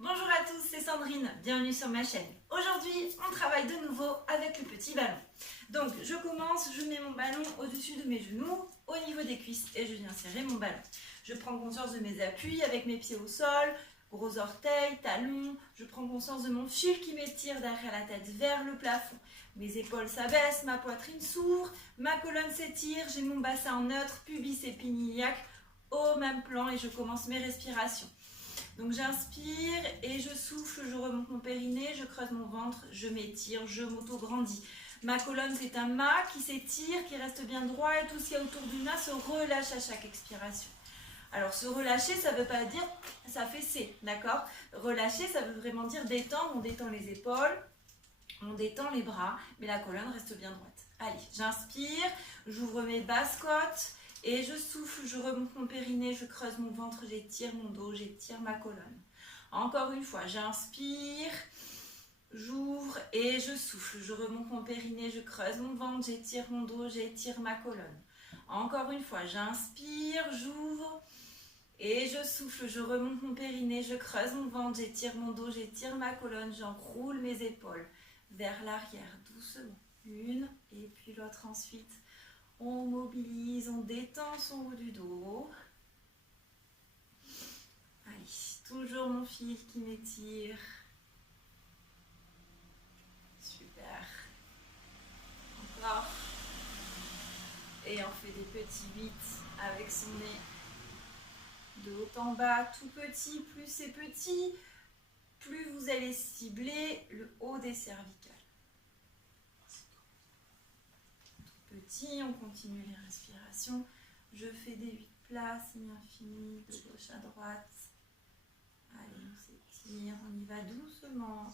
Bonjour à tous, c'est Sandrine, bienvenue sur ma chaîne. Aujourd'hui, on travaille de nouveau avec le petit ballon. Donc, je commence, je mets mon ballon au-dessus de mes genoux, au niveau des cuisses et je viens serrer mon ballon. Je prends conscience de mes appuis avec mes pieds au sol, gros orteils, talons. Je prends conscience de mon fil qui m'étire derrière la tête vers le plafond. Mes épaules s'abaissent, ma poitrine s'ouvre, ma colonne s'étire, j'ai mon bassin en neutre, pubis et pini iliaque au même plan et je commence mes respirations. Donc j'inspire et je souffle, je remonte mon périnée, je creuse mon ventre, je m'étire, je m'auto-grandis. Ma colonne c'est un mât qui s'étire, qui reste bien droit et tout ce qu'il y a autour du mât se relâche à chaque expiration. Alors se relâcher, ça ne veut pas dire s'affaisser, d'accord? Relâcher, ça veut vraiment dire détendre, on détend les épaules, on détend les bras, mais la colonne reste bien droite. Allez, j'inspire, j'ouvre mes basses côtes. Et je souffle, je remonte mon périnée, je creuse mon ventre, j'étire mon dos, j'étire ma colonne. Encore une fois, j'inspire, j'ouvre et je souffle. Je remonte mon périnée, je creuse mon ventre, j'étire mon dos, j'étire ma colonne. Encore une fois, j'inspire, j'ouvre et je souffle. Je remonte mon périnée, je creuse mon ventre, j'étire mon dos, j'étire ma colonne. J'enroule mes épaules vers l'arrière doucement. Une et puis l'autre ensuite. On mobilise, on détend son haut du dos. Allez, toujours mon fil qui m'étire. Super. Encore. Et on fait des petits 8 avec son nez. De haut en bas, tout petit. Plus c'est petit, plus vous allez cibler le haut des cervicales. Petit, on continue les respirations. Je fais des 8 places, mi-infini, de gauche à droite. Allez, on s'étire, on y va doucement.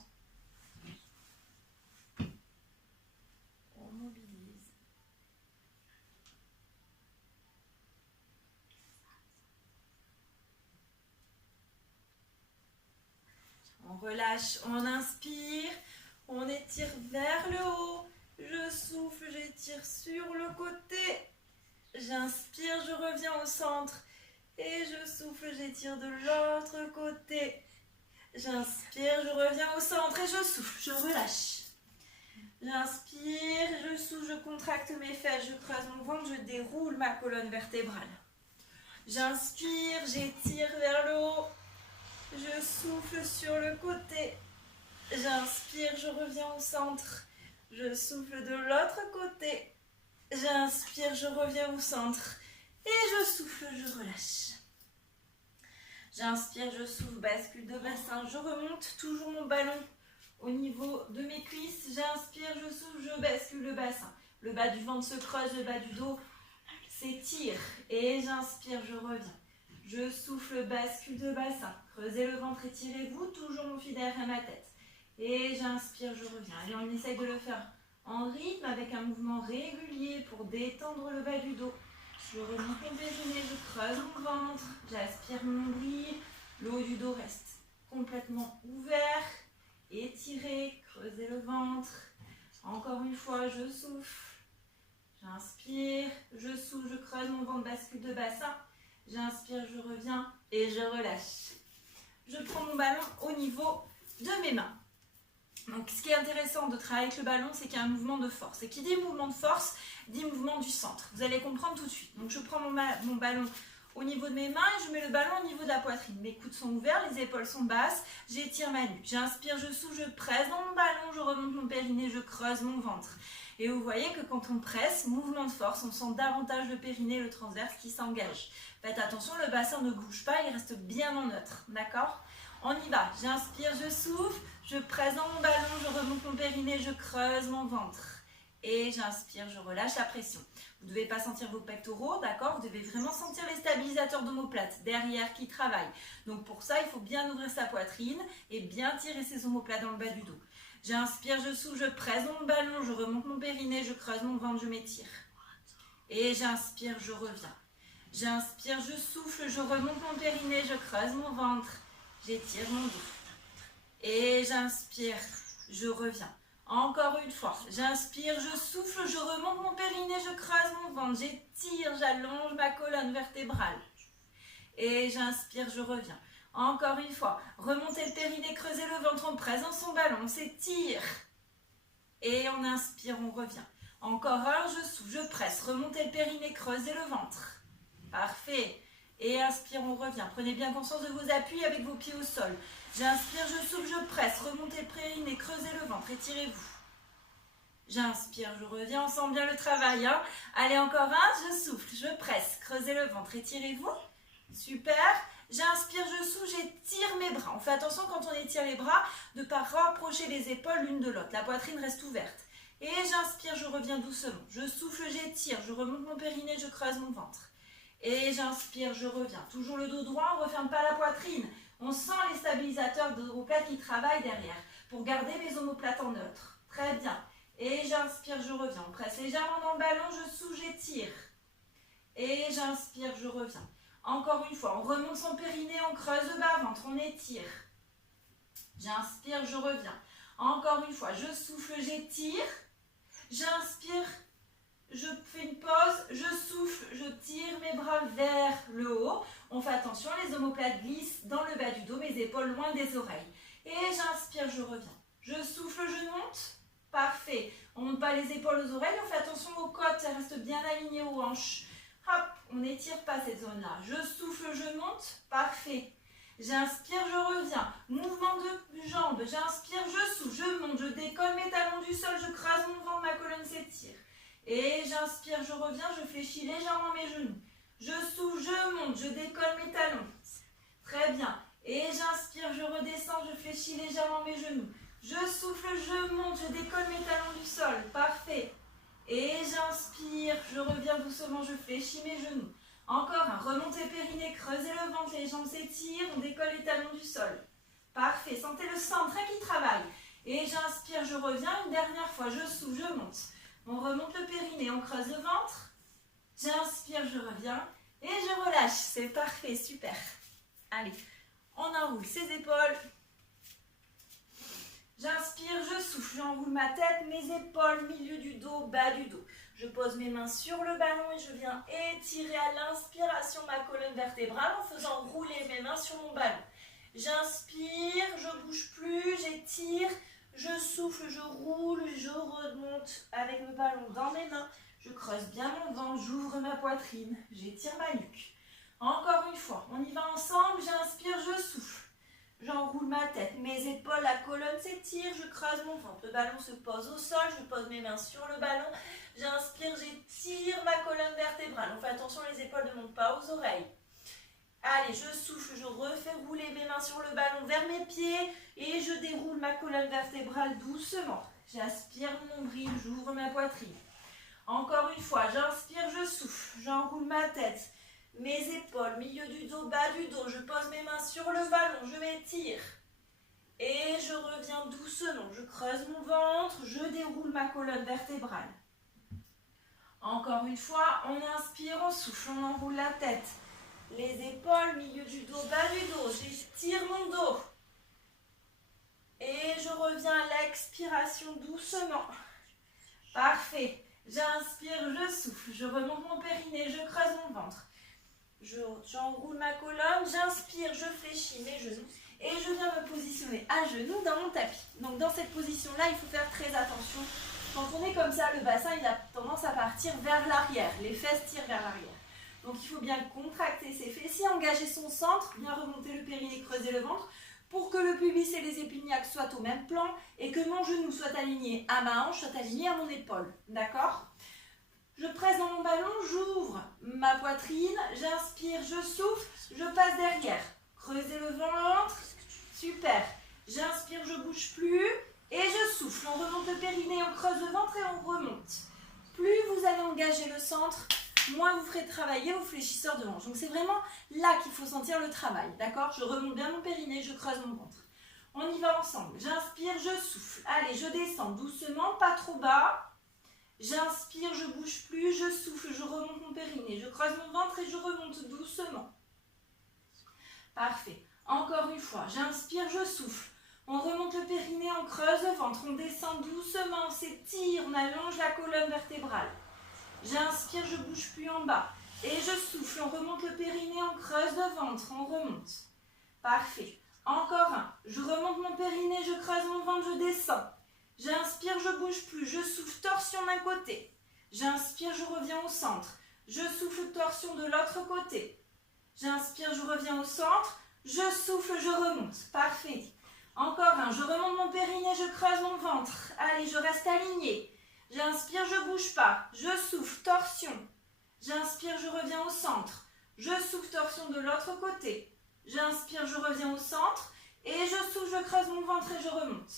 On mobilise. On relâche, on inspire, on étire vers le haut. Je souffle, j'étire sur le côté. J'inspire, je reviens au centre. Et je souffle, j'étire de l'autre côté. J'inspire, je reviens au centre et je souffle, je relâche. J'inspire, je souffle, je contracte mes fesses, je creuse mon ventre, je déroule ma colonne vertébrale. J'inspire, j'étire vers le haut. Je souffle sur le côté. J'inspire, je reviens au centre. Je souffle de l'autre côté. J'inspire, je reviens au centre. Et je souffle, je relâche. J'inspire, je souffle, bascule de bassin. Je remonte toujours mon ballon au niveau de mes cuisses. J'inspire, je souffle, je bascule le bassin. Le bas du ventre se creuse, le bas du dos s'étire. Et j'inspire, je reviens. Je souffle, bascule de bassin. Creusez le ventre, étirez-vous. Toujours mon fil derrière ma tête. Et j'inspire, je reviens. Allez, on essaye de le faire en rythme avec un mouvement régulier pour détendre le bas du dos. Je remonte mon périnée, je creuse mon ventre, j'aspire mon nombril. Le haut du dos reste complètement ouvert, étiré, creusez le ventre. Encore une fois, je souffle. J'inspire, je souffle, je creuse mon ventre, bascule de bassin. J'inspire, je reviens et je relâche. Je prends mon ballon au niveau de mes mains. Donc, ce qui est intéressant de travailler avec le ballon, c'est qu'il y a un mouvement de force. Et qui dit mouvement de force, dit mouvement du centre. Vous allez comprendre tout de suite. Donc, je prends mon ballon au niveau de mes mains et je mets le ballon au niveau de la poitrine. Mes coudes sont ouverts, les épaules sont basses, j'étire ma nuque. J'inspire, je souffle, je presse dans mon ballon, je remonte mon périnée, je creuse mon ventre. Et vous voyez que quand on presse, mouvement de force, on sent davantage le périnée, le transverse qui s'engage. Faites attention, le bassin ne bouge pas, il reste bien en neutre. D'accord ? On y va. J'inspire, je souffle, je presse dans mon ballon, je remonte mon périnée, je creuse mon ventre. Et j'inspire, je relâche la pression. Vous ne devez pas sentir vos pectoraux, d'accord? Vous devez vraiment sentir les stabilisateurs d'omoplates derrière qui travaillent. Donc pour ça, il faut bien ouvrir sa poitrine et bien tirer ses omoplates dans le bas du dos. J'inspire, je souffle, je presse dans mon ballon, je remonte mon périnée, je creuse mon ventre, je m'étire. Et j'inspire, je reviens. J'inspire, je souffle, je remonte mon périnée, je creuse mon ventre. J'étire mon dos. Et j'inspire, je reviens. Encore une fois, j'inspire, je souffle, je remonte mon périnée, je creuse mon ventre. J'étire, j'allonge ma colonne vertébrale. Et j'inspire, je reviens. Encore une fois, remontez le périnée, creusez le ventre, on presse dans son ballon, on s'étire. Et on inspire, on revient. Encore un, je souffle, je presse, remontez le périnée, creusez le ventre. Parfait. Et inspire, on revient. Prenez bien conscience de vos appuis avec vos pieds au sol. J'inspire, je souffle, je presse, remontez le périnée, creusez le ventre, étirez-vous. J'inspire, je reviens, on sent bien le travail. Hein. Allez, encore un, je souffle, je presse, creusez le ventre, étirez-vous. Super. J'inspire, je souffle, j'étire mes bras. On fait attention quand on étire les bras de ne pas rapprocher les épaules l'une de l'autre. La poitrine reste ouverte. Et j'inspire, je reviens doucement. Je souffle, j'étire, je remonte mon périnée, je creuse mon ventre. Et j'inspire, je reviens. Toujours le dos droit, on ne referme pas la poitrine. On sent les stabilisateurs de omoplate qui travaillent derrière pour garder mes omoplates en neutre. Très bien. Et j'inspire, je reviens. On presse légèrement dans le ballon, je souffle, j'étire. Et j'inspire, je reviens. Encore une fois, on remonte son périnée, on creuse le bas-ventre, on étire. J'inspire, je reviens. Encore une fois, je souffle, j'étire. J'inspire, je fais une pause, je souffle, je tire mes bras vers le haut. On fait attention, les omoplates glissent dans le bas du dos, mes épaules loin des oreilles. Et j'inspire, je reviens. Je souffle, je monte. Parfait. On ne monte pas les épaules aux oreilles, on fait attention aux côtes, elles restent bien alignées aux hanches. Hop, on n'étire pas cette zone-là. Je souffle, je monte. Parfait. J'inspire, je reviens. Mouvement de jambes. J'inspire, je souffle, je monte. Je décolle mes talons du sol. Je creuse mon ventre, ma colonne s'étire. Et j'inspire, je reviens. Je fléchis légèrement mes genoux. Je souffle, je monte. Je décolle mes talons. Très bien. Et j'inspire, je redescends. Je fléchis légèrement mes genoux. Je souffle, je monte. Je décolle mes talons du sol. Parfait. Et j'inspire, je reviens doucement, je fléchis mes genoux. Encore un, remontez périnée, creusez le ventre, les jambes s'étirent, on décolle les talons du sol. Parfait, sentez le centre qui travaille. Et j'inspire, je reviens, une dernière fois, je souffle, je monte. On remonte le périnée, on creuse le ventre. J'inspire, je reviens et je relâche. C'est parfait, super. Allez, on enroule ses épaules. J'inspire, je souffle, j'enroule ma tête, mes épaules, milieu du dos, bas du dos. Je pose mes mains sur le ballon et je viens étirer à l'inspiration ma colonne vertébrale en faisant rouler mes mains sur mon ballon. J'inspire, je bouge plus, j'étire, je souffle, je roule, je remonte avec le ballon dans mes mains. Je creuse bien mon ventre, j'ouvre ma poitrine, j'étire ma nuque. Encore une fois, on y va ensemble, j'inspire, je souffle. J'enroule ma tête, mes épaules, la colonne s'étire, je creuse mon ventre. Le ballon se pose au sol, je pose mes mains sur le ballon. J'inspire, j'étire ma colonne vertébrale. On fait attention, les épaules ne montent pas aux oreilles. Allez, je souffle, je refais rouler mes mains sur le ballon vers mes pieds et je déroule ma colonne vertébrale doucement. J'aspire mon nombril, j'ouvre ma poitrine. Encore une fois, j'inspire, je souffle, j'enroule ma tête. Mes épaules, milieu du dos, bas du dos, je pose mes mains sur le ballon, je m'étire. Et je reviens doucement, je creuse mon ventre, je déroule ma colonne vertébrale. Encore une fois, on inspire, on souffle, on enroule la tête. Les épaules, milieu du dos, bas du dos, j'étire mon dos. Et je reviens à l'expiration doucement. Parfait. J'inspire, je souffle, je remonte mon périnée, je creuse mon ventre. J'enroule ma colonne, j'inspire, je fléchis mes genoux et je viens me positionner à genoux dans mon tapis. Donc dans cette position-là, il faut faire très attention. Quand on est comme ça, le bassin il a tendance à partir vers l'arrière. Les fesses tirent vers l'arrière. Donc il faut bien contracter ses fessiers, engager son centre, bien remonter le périnée, creuser le ventre pour que le pubis et les épignacs soient au même plan et que mon genou soit aligné à ma hanche, soit aligné à mon épaule. D'accord ? Je presse dans mon ballon, j'ouvre ma poitrine, j'inspire, je souffle, je passe derrière. Creusez le ventre, super. J'inspire, je bouge plus et je souffle. On remonte le périnée, on creuse le ventre et on remonte. Plus vous allez engager le centre, moins vous ferez travailler vos fléchisseurs de hanche. Donc c'est vraiment là qu'il faut sentir le travail, d'accord ? Je remonte bien mon périnée, je creuse mon ventre. On y va ensemble. J'inspire, je souffle. Allez, je descends doucement, pas trop bas. J'inspire, je bouge plus, je souffle, je remonte mon périnée, je creuse mon ventre et je remonte doucement. Parfait. Encore une fois, j'inspire, je souffle. On remonte le périnée, on creuse le ventre, on descend doucement, on s'étire, on allonge la colonne vertébrale. J'inspire, je bouge plus en bas. Et je souffle, on remonte le périnée, on creuse le ventre, on remonte. Parfait. Encore un. Je remonte mon périnée, je creuse mon ventre, je descends. J'inspire, je bouge plus. Je souffle, torsion d'un côté. J'inspire, je reviens au centre. Je souffle, torsion de l'autre côté. J'inspire, je reviens au centre. Je souffle, je remonte. Parfait. Encore un. Je remonte mon périnée, je creuse mon ventre. Allez, je reste alignée. J'inspire, je bouge pas. Je souffle, torsion. J'inspire, je reviens au centre. Je souffle, torsion de l'autre côté. J'inspire, je reviens au centre. Et je souffle, je creuse mon ventre et je remonte.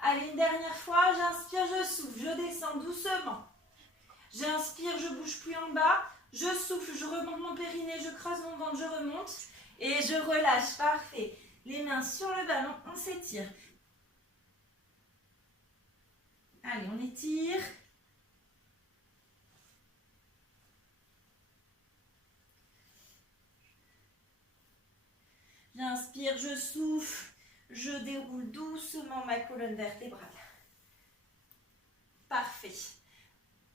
Allez, une dernière fois. J'inspire, je souffle, je descends doucement. J'inspire, je bouge plus en bas. Je souffle, je remonte mon périnée, je creuse mon ventre, je remonte. Et je relâche. Parfait. Les mains sur le ballon, on s'étire. Allez, on étire. J'inspire, je souffle, je déroule doucement ma colonne vertébrale. Parfait.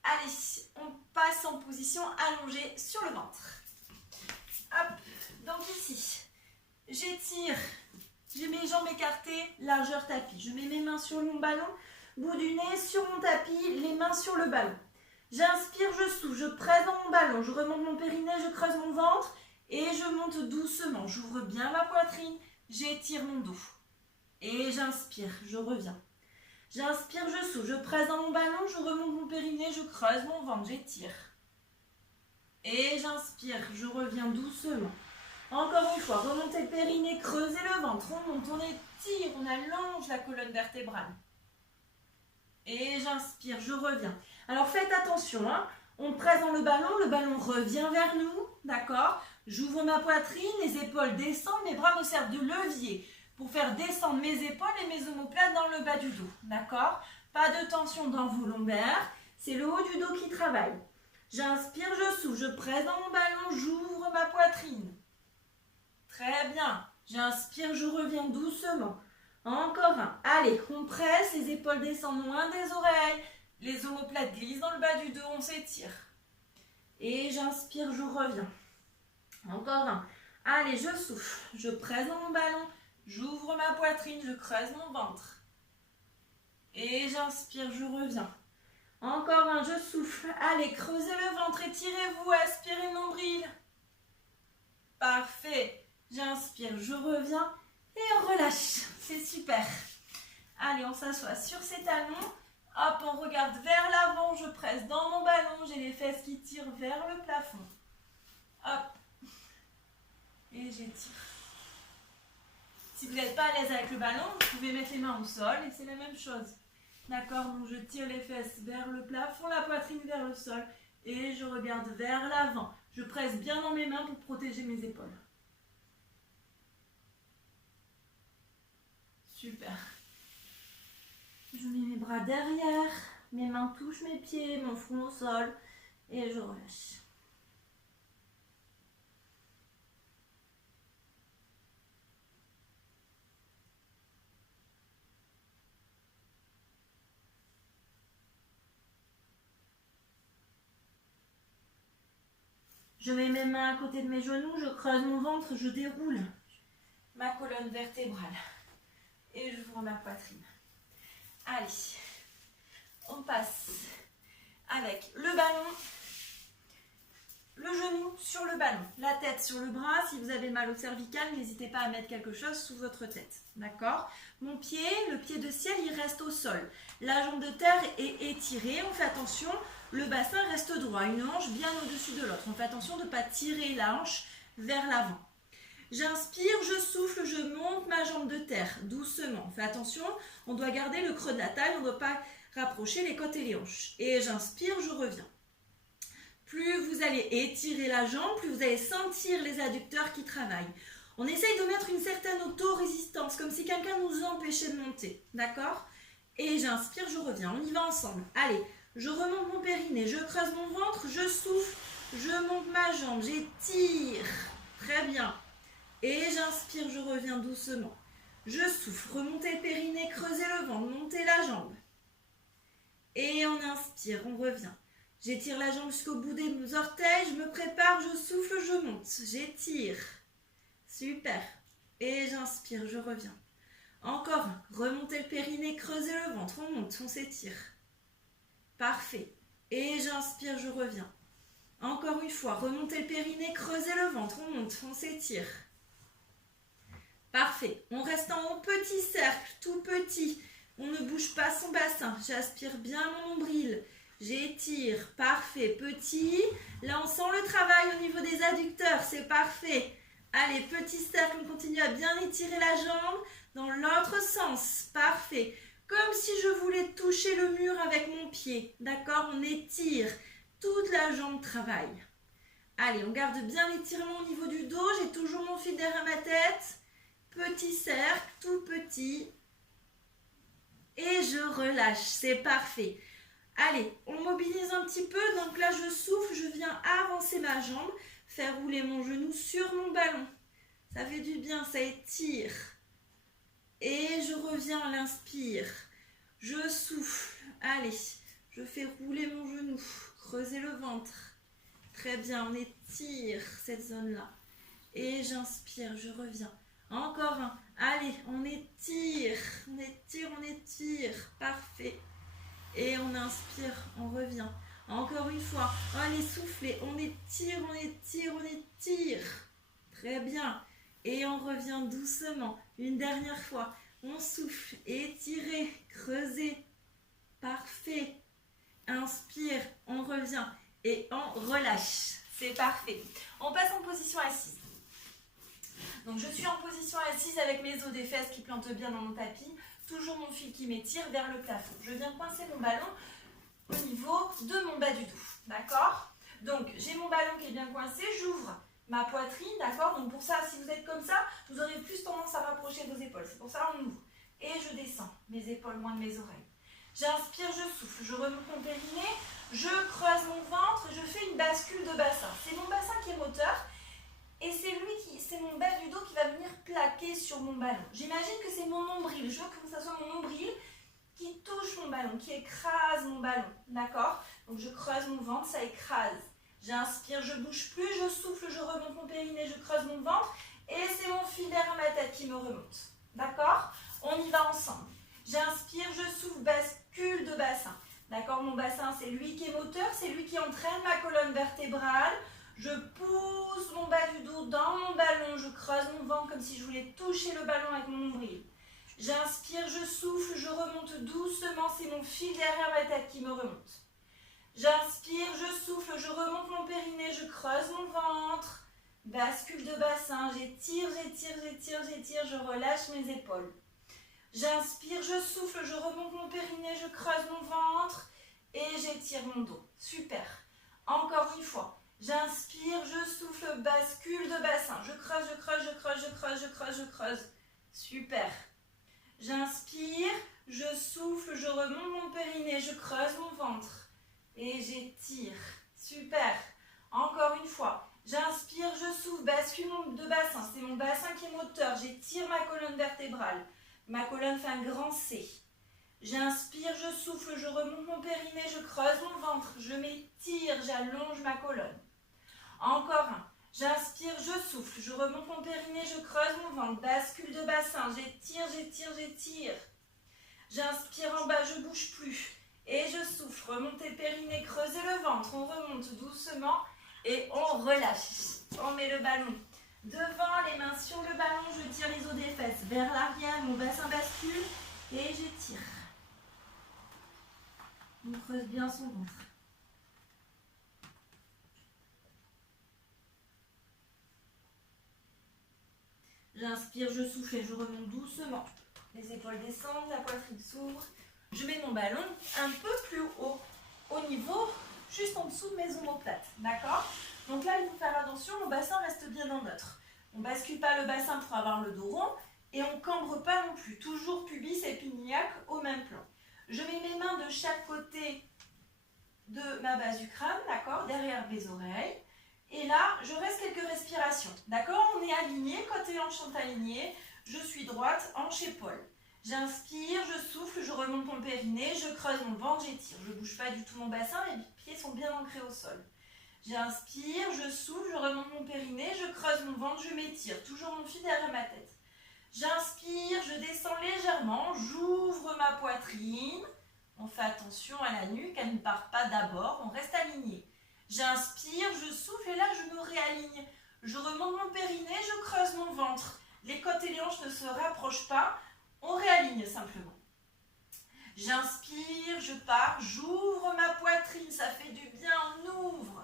Allez, on passe en position allongée sur le ventre. Hop, donc ici, j'étire, j'ai mes jambes écartées, largeur tapis. Je mets mes mains sur mon ballon, bout du nez sur mon tapis, les mains sur le ballon. J'inspire, je souffle, je presse dans mon ballon, je remonte mon périnée, je creuse mon ventre et je monte doucement. J'ouvre bien ma poitrine, j'étire mon dos. Et j'inspire, je reviens. J'inspire, je souffle, je presse dans mon ballon, je remonte mon périnée, je creuse mon ventre, j'étire. Et j'inspire, je reviens doucement. Encore une fois, remontez le périnée, creusez le ventre, on monte, on étire, on allonge la colonne vertébrale. Et j'inspire, je reviens. Alors faites attention, hein. On presse dans le ballon revient vers nous, d'accord? J'ouvre ma poitrine, les épaules descendent, mes bras me servent de levier pour faire descendre mes épaules et mes omoplates dans le bas du dos, d'accord? Pas de tension dans vos lombaires, c'est le haut du dos qui travaille. J'inspire, je souffle, je presse dans mon ballon, j'ouvre ma poitrine. Très bien. J'inspire, je reviens doucement. Encore un. Allez, on presse, les épaules descendent loin des oreilles, les omoplates glissent dans le bas du dos, on s'étire. Et j'inspire, je reviens. Encore un. Allez, je souffle, je presse dans mon ballon, j'ouvre ma poitrine, je creuse mon ventre. Et j'inspire, je reviens. Encore un, je souffle. Allez, creusez le ventre, étirez-vous, aspirez le nombril. Parfait. J'inspire, je reviens et on relâche. C'est super. Allez, on s'assoit sur ses talons. Hop, on regarde vers l'avant, je presse dans mon ballon, j'ai les fesses qui tirent vers le plafond. Hop. Et j'étire. Si vous n'êtes pas à l'aise avec le ballon, vous pouvez mettre les mains au sol et c'est la même chose. D'accord, donc je tire les fesses vers le plafond, la poitrine vers le sol et je regarde vers l'avant. Je presse bien dans mes mains pour protéger mes épaules. Super. Je mets mes bras derrière, mes mains touchent mes pieds, mon front au sol et je relâche. Je mets mes mains à côté de mes genoux, je creuse mon ventre, je déroule ma colonne vertébrale et j'ouvre ma poitrine. Allez, on passe avec le ballon, le genou sur le ballon, la tête sur le bras. Si vous avez mal au cervical, n'hésitez pas à mettre quelque chose sous votre tête. D'accord? Mon pied, le pied de ciel, il reste au sol. La jambe de terre est étirée. On fait attention, le bassin reste droit, une hanche bien au-dessus de l'autre. On fait attention de ne pas tirer la hanche vers l'avant. J'inspire, je souffle, je monte ma jambe de terre doucement. Fais attention, on doit garder le creux de la taille, on ne doit pas rapprocher les côtes et les hanches. Et j'inspire, je reviens. Plus vous allez étirer la jambe, plus vous allez sentir les adducteurs qui travaillent. On essaye de mettre une certaine auto-résistance, comme si quelqu'un nous empêchait de monter. D'accord? Et j'inspire, je reviens. On y va ensemble. Allez, je remonte mon périnée, je creuse mon ventre, je souffle, je monte ma jambe, j'étire. Très bien. Et j'inspire, je reviens doucement. Je souffle, remontez le périnée, creusez le ventre, montez la jambe. Et on inspire, on revient. J'étire la jambe jusqu'au bout des orteils, je me prépare, je souffle, je monte. J'étire. Super. et j'inspire, je reviens. Encore un, remontez le périnée, creusez le ventre, on monte, on s'étire. Parfait. Et j'inspire, je reviens. Encore une fois, remontez le périnée, creusez le ventre, on monte, on s'étire. Parfait. On reste en haut, petit cercle, tout petit. On ne bouge pas son bassin. J'aspire bien mon nombril. J'étire. Parfait. Petit. Là, on sent le travail au niveau des adducteurs. C'est parfait. Allez, petit cercle. On continue à bien étirer la jambe dans l'autre sens. Parfait. Comme si je voulais toucher le mur avec mon pied. D'accord? On étire. Toute la jambe travaille. Allez, on garde bien l'étirement au niveau du dos. J'ai toujours mon fil derrière ma tête. Petit cercle, tout petit. Et je relâche, c'est parfait. Allez, on mobilise un petit peu. Donc là, je souffle, je viens avancer ma jambe, faire rouler mon genou sur mon ballon. Ça fait du bien, ça étire. Et je reviens à l'inspire. Je souffle. Allez, je fais rouler mon genou, creuser le ventre. Très bien, on étire cette zone-là. Et j'inspire, je reviens. Encore un. Allez, on étire, on étire, on étire. Parfait. Et on inspire, on revient. Encore une fois. Allez, soufflez. On étire, on étire, on étire. Très bien. Et on revient doucement. Une dernière fois. On souffle, étirez, creusez. Parfait. Inspire, on revient. Et on relâche. C'est parfait. On passe en position assise. Donc je suis en position assise avec mes os des fesses qui plantent bien dans mon tapis. Toujours mon fil qui m'étire vers le plafond. Je viens coincer mon ballon au niveau de mon bas du dos. D'accord? Donc j'ai mon ballon qui est bien coincé. J'ouvre ma poitrine. D'accord? Donc pour ça, si vous êtes comme ça, vous aurez plus tendance à rapprocher vos épaules. C'est pour ça qu'on ouvre. Et je descends. Mes épaules loin de mes oreilles. J'inspire, je souffle. Je remonte mon périnée. Je creuse mon ventre. Je fais une bascule de bassin. C'est mon bassin qui est moteur. Et c'est mon bas du dos qui va venir plaquer sur mon ballon. J'imagine que c'est mon nombril. Je veux que ça soit mon nombril qui touche mon ballon, qui écrase mon ballon. D'accord? Donc je creuse mon ventre, ça écrase. J'inspire, je ne bouge plus, je souffle, je remonte mon périnée, je creuse mon ventre. Et c'est mon fil derrière ma tête qui me remonte. D'accord? On y va ensemble. J'inspire, je souffle, bascule de bassin. D'accord? Mon bassin, c'est lui qui est moteur, c'est lui qui entraîne ma colonne vertébrale. Je pousse mon bas du dos dans mon ballon, je creuse mon ventre comme si je voulais toucher le ballon avec mon nombril. J'inspire, je souffle, je remonte doucement, c'est mon fil derrière ma tête qui me remonte. J'inspire, je souffle, je remonte mon périnée, je creuse mon ventre. Bascule de bassin, j'étire, j'étire, j'étire, j'étire, je relâche mes épaules. J'inspire, je souffle, je remonte mon périnée, je creuse mon ventre et j'étire mon dos. Super. Encore une fois. J'inspire, je souffle, bascule de bassin. Je creuse, je creuse, je creuse, je creuse, je creuse, je creuse. Super. J'inspire, je souffle, je remonte mon périnée, je creuse mon ventre. Et j'étire. Super. Encore une fois. J'inspire, je souffle, bascule de bassin. C'est mon bassin qui est moteur. J'étire ma colonne vertébrale. Ma colonne fait un grand C. J'inspire, je souffle, je remonte mon périnée, je creuse mon ventre. Je m'étire, j'allonge ma colonne. Encore un. J'inspire, je souffle, je remonte mon périnée, je creuse mon ventre, bascule de bassin, j'étire, j'étire, j'étire. J'inspire en bas, je ne bouge plus. Et je souffle, remontez le périnée, creusez le ventre, on remonte doucement et on relâche. On met le ballon devant, les mains sur le ballon, je tire les os des fesses vers l'arrière, mon bassin bascule et j'étire. On creuse bien son ventre. J'inspire, je souffle et je remonte doucement. Les épaules descendent, la poitrine s'ouvre. Je mets mon ballon un peu plus haut, au niveau, juste en dessous de mes omoplates. D'accord? Donc là, il faut faire attention, mon bassin reste bien en neutre. On ne bascule pas le bassin pour avoir le dos rond et on ne cambre pas non plus. Toujours pubis et pignac au même plan. Je mets mes mains de chaque côté de ma base du crâne, d'accord? Derrière mes oreilles. Et là, je reste quelques respirations. D'accord? On est aligné, côté hanche sont alignés. Je suis droite, hanche, épaule. J'inspire, je souffle, je remonte mon périnée, je creuse mon ventre, j'étire. Je ne bouge pas du tout mon bassin, mes pieds sont bien ancrés au sol. J'inspire, je souffle, je remonte mon périnée, je creuse mon ventre, je m'étire. Toujours mon fil derrière ma tête. J'inspire, je descends légèrement, j'ouvre ma poitrine. On fait attention à la nuque, elle ne part pas d'abord, on reste aligné. J'inspire, je souffle et là je me réaligne. Je remonte mon périnée, je creuse mon ventre. Les côtes et les hanches ne se rapprochent pas, on réaligne simplement. J'inspire, je pars, j'ouvre ma poitrine, ça fait du bien, on ouvre.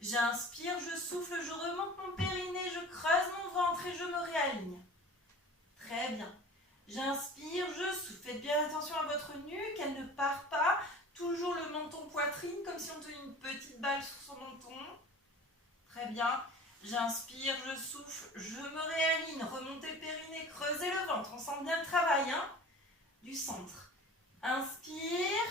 J'inspire, je souffle, je remonte mon périnée, je creuse mon ventre et je me réaligne. Très bien. J'inspire, je souffle. Faites bien attention à votre nuque, elle ne part pas. Toujours le menton poitrine, comme si on tenait une petite balle sur son menton. Très bien. J'inspire, je souffle, je me réaligne. Remontez le périnée, creusez le ventre. On sent bien le travail du centre. Inspire,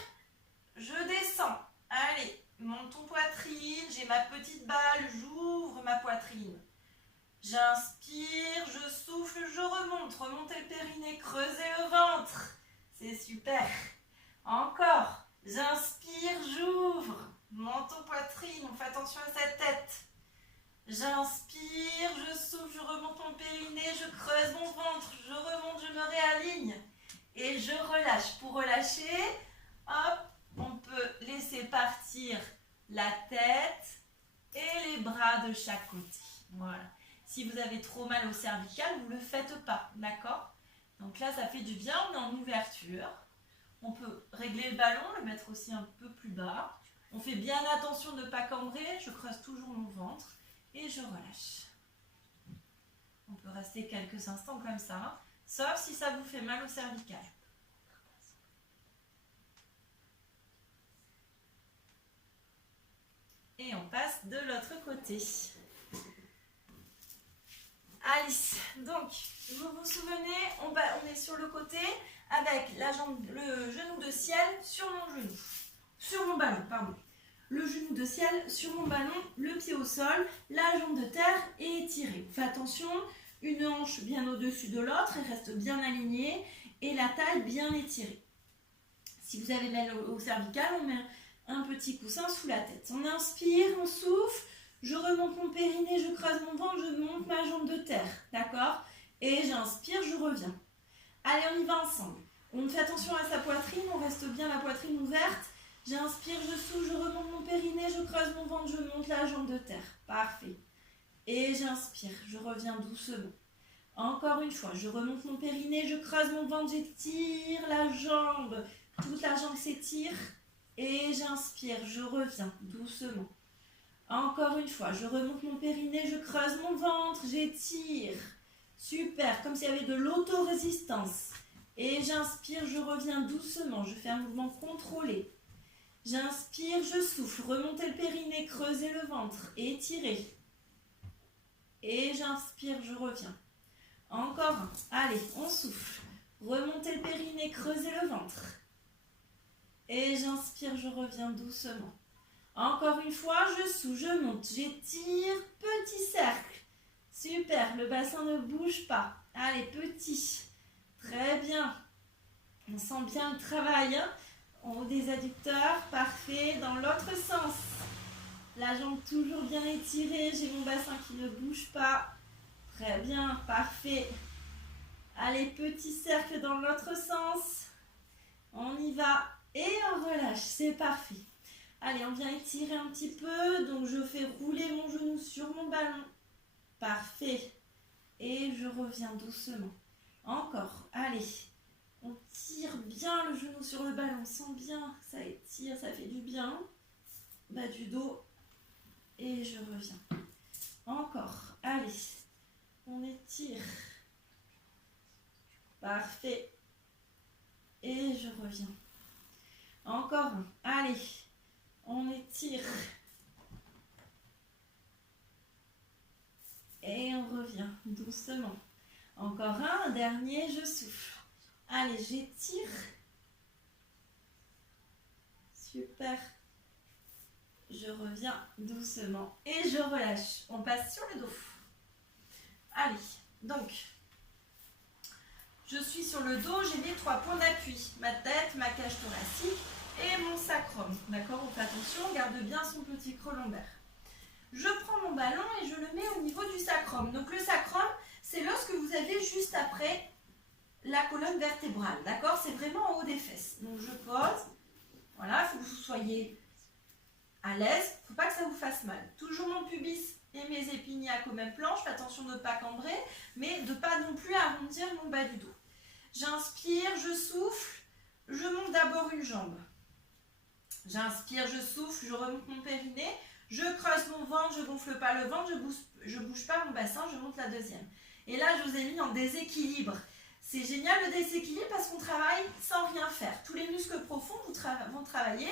je descends. Allez, menton poitrine, j'ai ma petite balle, j'ouvre ma poitrine. J'inspire, je souffle, je remonte. Remontez le périnée, creusez le ventre. C'est super. Encore. J'inspire, j'ouvre. Menton, poitrine, on fait attention à sa tête. J'inspire, je souffle, je remonte mon périnée, je creuse mon ventre. Je remonte, je me réaligne. Et je relâche. Pour relâcher, hop, on peut laisser partir la tête et les bras de chaque côté. Voilà. Si vous avez trop mal au cervical, vous ne le faites pas, d'accord? Donc là, ça fait du bien, on est en ouverture. On peut régler le ballon, le mettre aussi un peu plus bas. On fait bien attention de ne pas cambrer, je creuse toujours mon ventre et je relâche. On peut rester quelques instants comme ça, sauf si ça vous fait mal au cervical. Et on passe de l'autre côté. Alice, donc vous vous souvenez, on est sur le côté avec le genou de ciel sur mon ballon, pardon. Le genou de ciel sur mon ballon, le pied au sol, la jambe de terre et étirée. Faites attention, une hanche bien au-dessus de l'autre, elle reste bien alignée et la taille bien étirée. Si vous avez mal au cervical, on met un petit coussin sous la tête. On inspire, on souffle. Je remonte mon périnée, je creuse mon ventre, je monte ma jambe de terre, d'accord? Et j'inspire, je reviens. Allez, on y va ensemble. On fait attention à sa poitrine, on reste bien la poitrine ouverte. J'inspire, je souffle, je remonte mon périnée, je creuse mon ventre, je monte la jambe de terre. Parfait. Et j'inspire, je reviens doucement. Encore une fois, je remonte mon périnée, je creuse mon ventre, j'étire la jambe. Toute la jambe s'étire. Et j'inspire, je reviens doucement. Encore une fois, je remonte mon périnée, je creuse mon ventre, j'étire. Super, comme s'il y avait de l'autorésistance. Et j'inspire, je reviens doucement, je fais un mouvement contrôlé. J'inspire, je souffle, remontez le périnée, creusez le ventre, étirez. Et j'inspire, je reviens. Encore un. Allez, on souffle. Remontez le périnée, creusez le ventre. Et j'inspire, je reviens doucement. Encore une fois, je souffle, je monte, j'étire, petit cercle. Super, le bassin ne bouge pas. Allez, petit. Très bien. On sent bien le travail. En haut des adducteurs, parfait. Dans l'autre sens. La jambe toujours bien étirée. J'ai mon bassin qui ne bouge pas. Très bien, parfait. Allez, petit cercle dans l'autre sens. On y va et on relâche. C'est parfait. Allez, on vient étirer un petit peu. Donc, je fais rouler mon genou sur mon ballon. Parfait. Et je reviens doucement. Encore. Allez. On tire bien le genou sur le ballon. On sent bien que ça étire, ça fait du bien. Bas du dos. Et je reviens. Encore. Allez. On étire. Parfait. Et je reviens. Encore un. Allez. On étire. Et on revient doucement. Encore un dernier, je souffle. Allez, j'étire. Super. Je reviens doucement et je relâche. On passe sur le dos. Allez, donc, je suis sur le dos, j'ai mes 3 points d'appui. Ma tête, ma cage thoracique et mon sacrum. D'accord, on fait attention, on garde bien son petit creux lombaire. Je prends mon ballon et je le mets au niveau du sacrum. Donc le sacrum, c'est l'os que vous avez juste après la colonne vertébrale, d'accord? C'est vraiment en haut des fesses. Donc je pose, voilà, il faut que vous soyez à l'aise, il ne faut pas que ça vous fasse mal. Toujours mon pubis et mes épiniaques au même plan, je fais attention de ne pas cambrer, mais de ne pas non plus arrondir mon bas du dos. J'inspire, je souffle, je monte d'abord une jambe. J'inspire, je souffle, je remonte mon périnée, je creuse mon ventre, je gonfle pas le ventre, je bouge pas mon bassin, je monte la deuxième. Et là, je vous ai mis en déséquilibre. C'est génial le déséquilibre parce qu'on travaille sans rien faire. Tous les muscles profonds vont travailler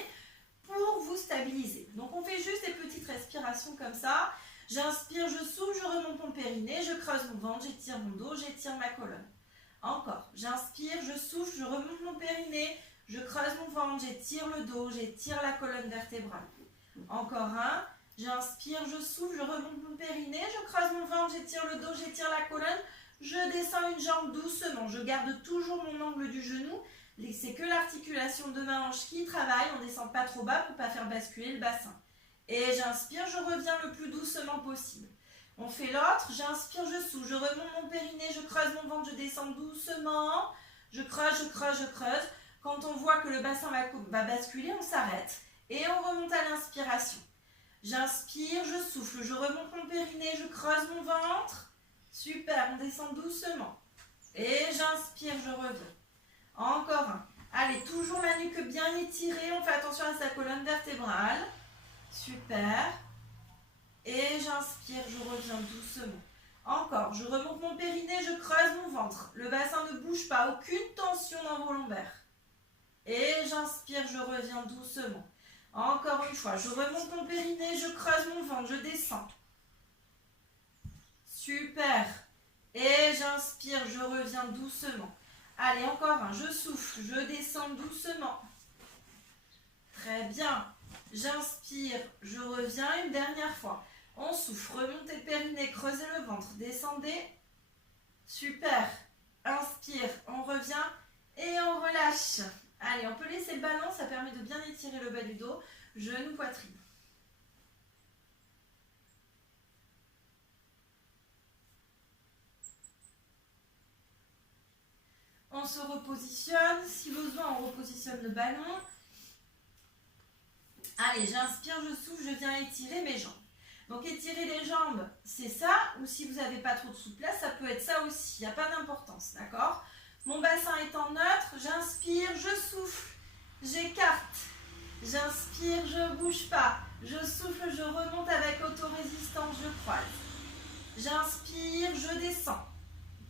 pour vous stabiliser. Donc on fait juste des petites respirations comme ça. J'inspire, je souffle, je remonte mon périnée, je creuse mon ventre, j'étire mon dos, j'étire ma colonne. Encore, j'inspire, je souffle, je remonte mon périnée, je creuse mon ventre, j'étire le dos, j'étire la colonne vertébrale. Encore un, j'inspire, je souffle, je remonte mon périnée, je creuse mon ventre, j'étire le dos, j'étire la colonne, je descends une jambe doucement, je garde toujours mon angle du genou, c'est que l'articulation de ma hanche qui travaille, on ne descend pas trop bas pour ne pas faire basculer le bassin. Et j'inspire, je reviens le plus doucement possible. On fait l'autre, j'inspire, je souffle, je remonte mon périnée, je creuse mon ventre, je descends doucement, je creuse, je creuse, je creuse. Quand on voit que le bassin va basculer, on s'arrête et on remonte à l'inspiration. J'inspire, je souffle, je remonte mon périnée, je creuse mon ventre. Super, on descend doucement. Et j'inspire, je reviens. Encore un. Allez, toujours la nuque bien étirée, on fait attention à sa colonne vertébrale. Super. Et j'inspire, je reviens doucement. Encore, je remonte mon périnée, je creuse mon ventre. Le bassin ne bouge pas, aucune tension dans vos lombaires. Et j'inspire, je reviens doucement. Encore une fois, je remonte mon périnée, je creuse mon ventre, je descends. Super. Et j'inspire, je reviens doucement. Allez, encore un, je souffle, je descends doucement. Très bien. J'inspire, je reviens une dernière fois. On souffle, remontez le périnée, creusez le ventre, descendez. Super. Inspire, on revient et on relâche. Allez, on peut laisser le ballon, ça permet de bien étirer le bas du dos, genou, poitrine. On se repositionne, si besoin on repositionne le ballon. Allez, j'inspire, je souffle, je viens étirer mes jambes. Donc étirer les jambes, c'est ça, ou si vous n'avez pas trop de souplesse, ça peut être ça aussi, il n'y a pas d'importance, d'accord? Mon bassin étant neutre, j'inspire, je souffle, j'écarte. J'inspire, je ne bouge pas. Je souffle, je remonte avec autorésistance, je croise. J'inspire, je descends.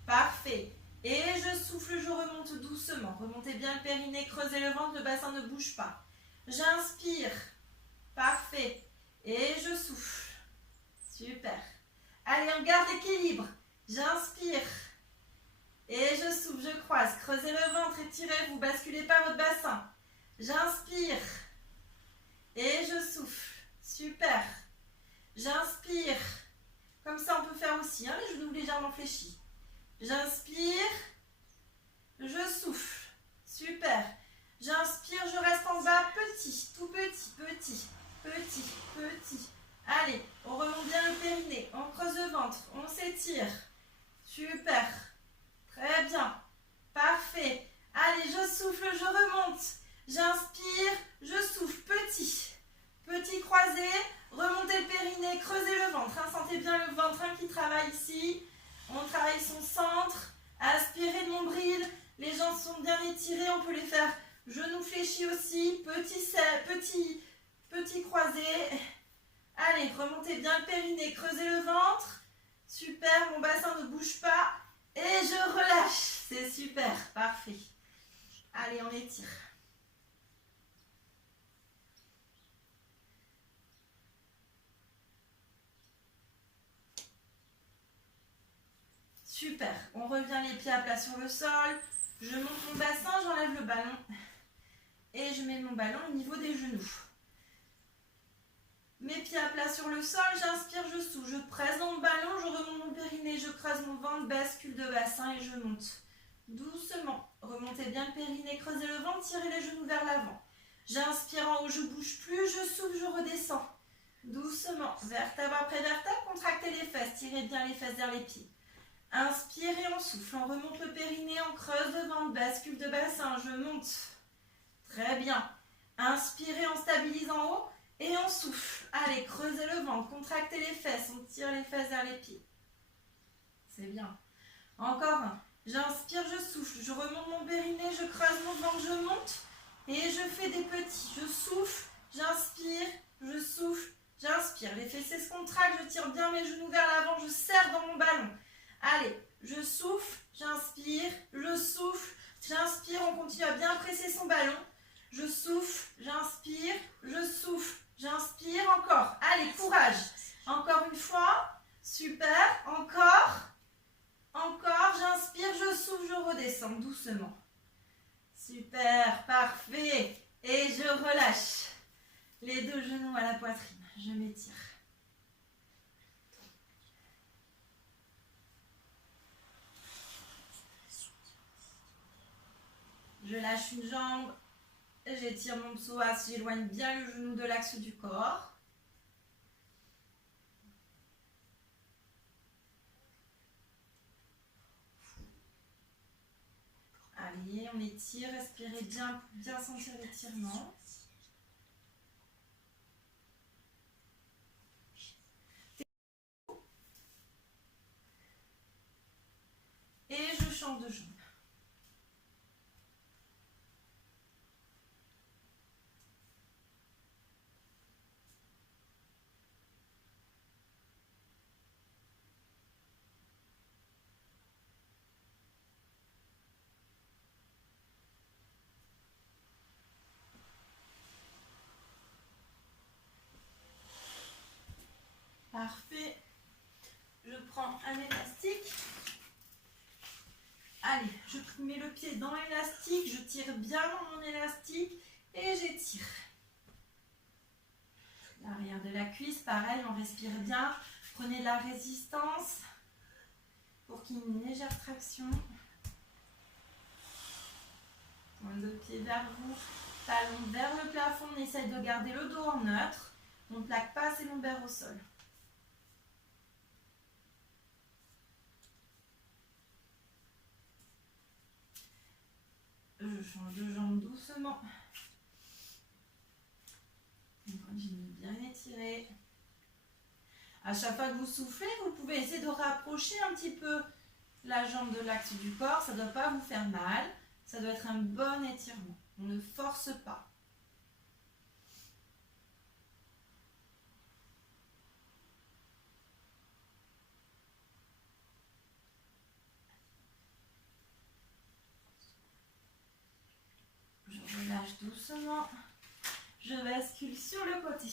Parfait. Et je souffle, je remonte doucement. Remontez bien le périnée, creusez le ventre, le bassin ne bouge pas. J'inspire. Parfait. Et je souffle. Super. Allez, on garde l'équilibre. J'inspire. Et je souffle, je croise. Creusez le ventre, étirez-vous, basculez pas votre bassin. J'inspire. Et je souffle. Super. J'inspire. Comme ça, on peut faire aussi, hein, les genoux légèrement fléchis. J'inspire. Je souffle. Super. J'inspire, je reste en bas, petit, tout petit, petit, petit, petit. Allez, on remonte bien le périnée, on creuse le ventre, on s'étire. Super. Très bien. Parfait. Allez, je souffle, je remonte. J'inspire, je souffle, petit. Petit croisé, remontez le périnée, creusez le ventre. Hein, sentez bien le ventre qui travaille ici. On travaille son centre. Aspirez le nombril. Les jambes sont bien étirées, on peut les faire genoux fléchis aussi. Petit croisé. Allez, remontez bien le périnée, creusez le ventre. Super, mon bassin ne bouge pas. Et je relâche. C'est super, parfait. Allez, on étire. Super, on revient les pieds à plat sur le sol. Je monte mon bassin, j'enlève le ballon. Et je mets mon ballon au niveau des genoux. Mes pieds à plat sur le sol, j'inspire, je souffle, je presse dans le ballon, je remonte mon périnée, je creuse mon ventre, bascule de bassin et je monte. Doucement, remontez bien le périnée, creusez le ventre, tirez les genoux vers l'avant. J'inspire en haut, je ne bouge plus, je souffle, je redescends. Doucement, vertèbre après vertèbre, contractez les fesses, tirez bien les fesses vers les pieds. Inspire et on souffle. On remonte le périnée, on creuse le ventre, bascule de bassin, je monte. Très bien. Inspirez, on stabilise en haut et on souffle. Allez, creusez le ventre, contractez les fesses, on tire les fesses vers les pieds. C'est bien. Encore un. J'inspire, je souffle, je remonte mon périnée, je creuse mon ventre, je monte et je fais des petits. Je souffle, j'inspire, je souffle, j'inspire. Les fessiers se contractent, je tire bien mes genoux vers l'avant, je serre dans mon ballon. Allez, je souffle, j'inspire, je souffle, j'inspire, on continue à bien presser son ballon. Je souffle, j'inspire, je souffle, j'inspire, encore. Allez, courage. Encore une fois. Super, encore. Encore, j'inspire, je souffle, je redescends doucement. Super, parfait. Et je relâche. Les deux genoux à la poitrine. Je m'étire. Je lâche une jambe. J'étire mon psoas, j'éloigne bien le genou de l'axe du corps. Allez, on étire, respirez bien pour bien sentir l'étirement. Et je change de jambe. Parfait. Je prends un élastique. Allez, je mets le pied dans l'élastique, je tire bien dans mon élastique et j'étire. L'arrière de la cuisse, pareil, on respire bien. Prenez de la résistance pour qu'il y ait une légère traction. Pointe de pied vers vous, talon vers le plafond. On essaye de garder le dos en neutre. On ne plaque pas ses lombaires au sol. Je change de jambe doucement. On continue bien étiré. À chaque fois que vous soufflez, vous pouvez essayer de rapprocher un petit peu la jambe de l'axe du corps. Ça ne doit pas vous faire mal. Ça doit être un bon étirement. On ne force pas. Je relâche doucement. Je bascule sur le côté.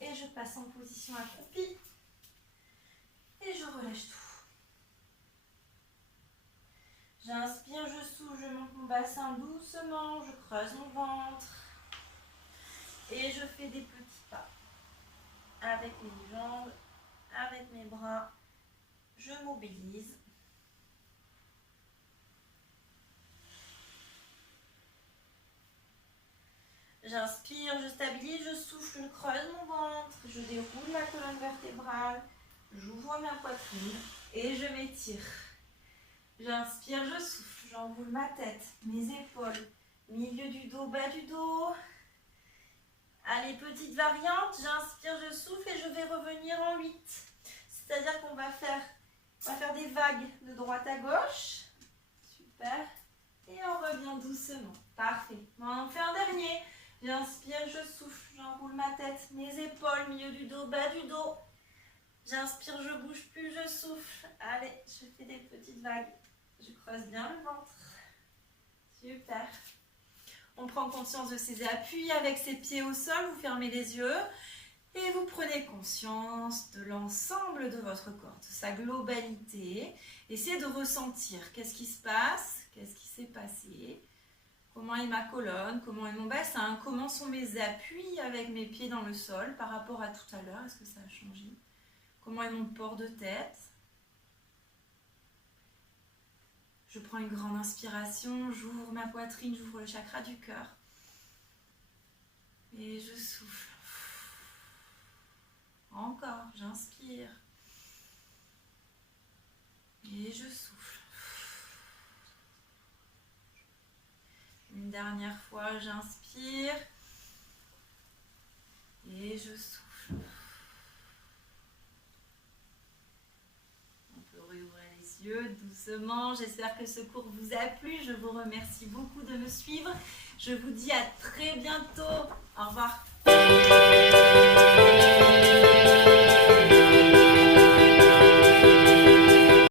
Et je passe en position accroupie. Et je relâche tout. J'inspire, je souffle, je monte mon bassin doucement, je creuse mon ventre. Et je fais des petits pas. Avec mes jambes, avec mes bras, je mobilise. J'inspire, je stabilise, je souffle, je creuse mon ventre, je déroule la colonne vertébrale, j'ouvre ma poitrine et je m'étire. J'inspire, je souffle, j'enroule ma tête, mes épaules, milieu du dos, bas du dos. Allez, petite variante, j'inspire, je souffle et je vais revenir en 8. C'est-à-dire qu'on va faire des vagues de droite à gauche. Super. Et on revient doucement. Parfait. On en fait un dernier. J'inspire, je souffle, j'enroule ma tête, mes épaules, milieu du dos, bas du dos. J'inspire, je bouge plus, je souffle. Allez, je fais des petites vagues. Je creuse bien le ventre. Super. On prend conscience de ses appuis avec ses pieds au sol. Vous fermez les yeux et vous prenez conscience de l'ensemble de votre corps, de sa globalité. Essayez de ressentir qu'est-ce qui se passe, qu'est-ce qui s'est passé. Comment est ma colonne, comment est mon bassin, comment sont mes appuis avec mes pieds dans le sol par rapport à tout à l'heure, est-ce que ça a changé? Comment est mon port de tête? Je prends une grande inspiration, j'ouvre ma poitrine, j'ouvre le chakra du cœur. Et je souffle. Encore, j'inspire. Et je souffle. Une dernière fois, j'inspire. Et je souffle. On peut réouvrir les yeux doucement. J'espère que ce cours vous a plu. Je vous remercie beaucoup de me suivre. Je vous dis à très bientôt. Au